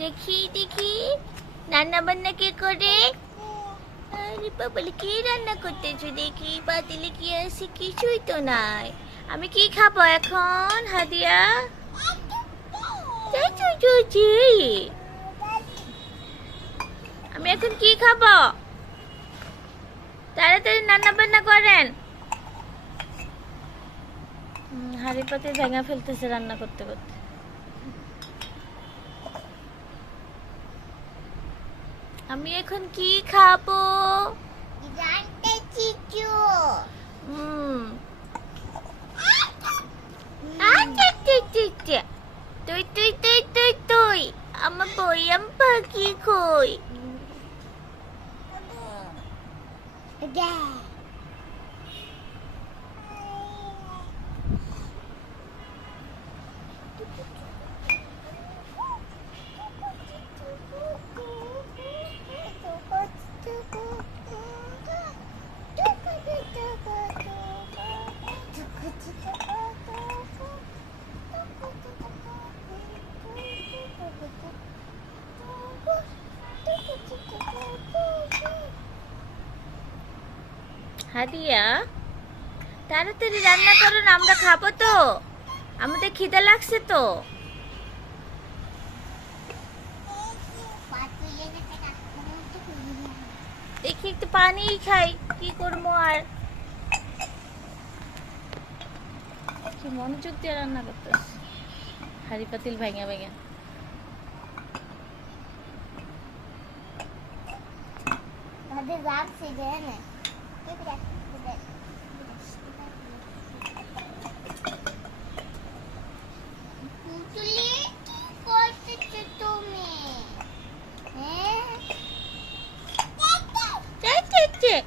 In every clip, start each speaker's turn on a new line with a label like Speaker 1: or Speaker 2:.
Speaker 1: দেখি দেখি। রান্না বান্না কে করে? আরে কি রান্না করতেছো দেখি। পাতিলে কি আছে কিছুই তো নাই। আমি কি খাব এখন, হাদিয়া। আমি এখন কি খাব? তাড়াতাড়ি রান্না বান্না করেন। হাঁড়ি পাতে ভেঙে ফেলতেছে রান্না করতে করতে। আমি এখন কি খাব?
Speaker 2: জানতে চিচু
Speaker 1: হুম। তুই তুই তুই তুই তুই। আমার বইয়াম পাখি কই
Speaker 2: দে
Speaker 1: হাদিয়া? তাড়াতাড়ি রান্না করো না, আমরা খাব তো। আমাদের খিদে লাগছে তো। দেখি একটু পানি খাই, কি করব আর? কি মনোযোগ দিয়ে রান্না করতে হাড়ি পাতিল ভেঙে ভেঙে।
Speaker 2: রাখছে দেয় না পুতুলি কি করতেছো তুমি হ্যাঁ
Speaker 1: চাই চাই চাই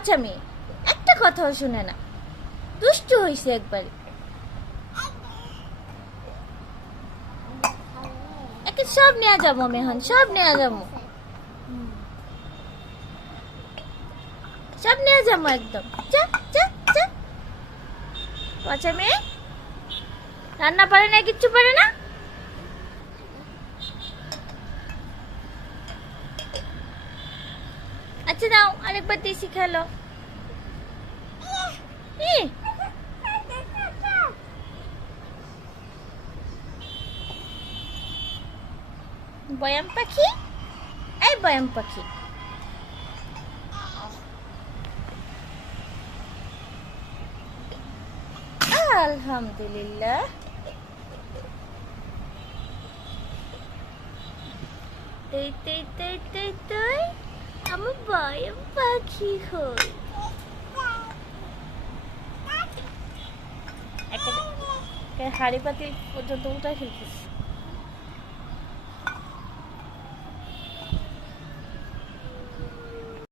Speaker 1: পচামি একটা কথাও শুনে না। দুষ্টু হইছে একবারে। একে সব নেওয়া যাব মেহন, সব নেওয়া যাব। সব নিয়ে যাব একদম। যা যা যা। পচামি রান্না পারে না, কিচ্ছু পারে না? আচ্ছা দাও আরেকবার দেশি খেলো বয়াম পাখি এই বয়াম পাখি আলহামদুলিল্লাহ তুই তুই তুই তুই তুই আমার বয়াম পাখি হই। হাড়ি পাতিল পর্যন্ত উঠাই ফেলতেছি।